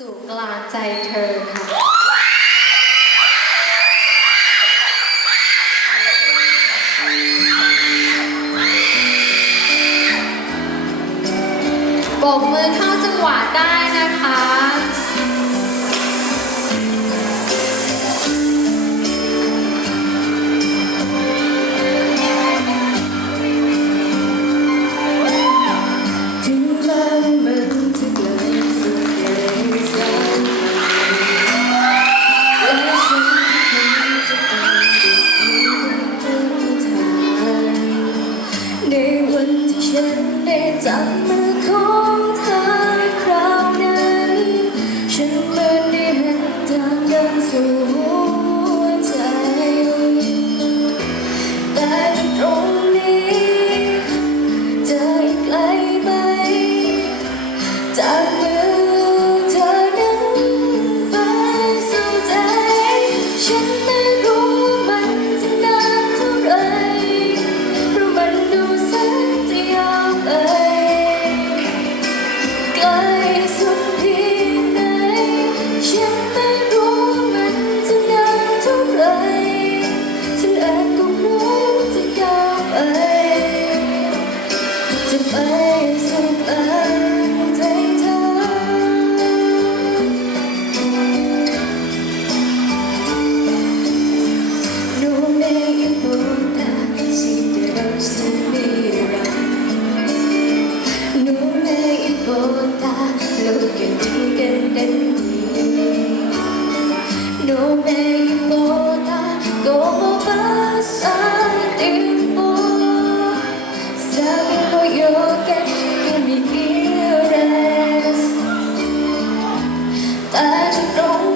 สู่กลางใจเธอค่ะปกมือเข้าจังหวะได้นะคะ ในวันที่ฉันได้จับมือของเธอคราวนั้น ฉันเหมือน Lumeyin mo na Como ba sa atin mo Sabi mo you can give me feelings Tại trong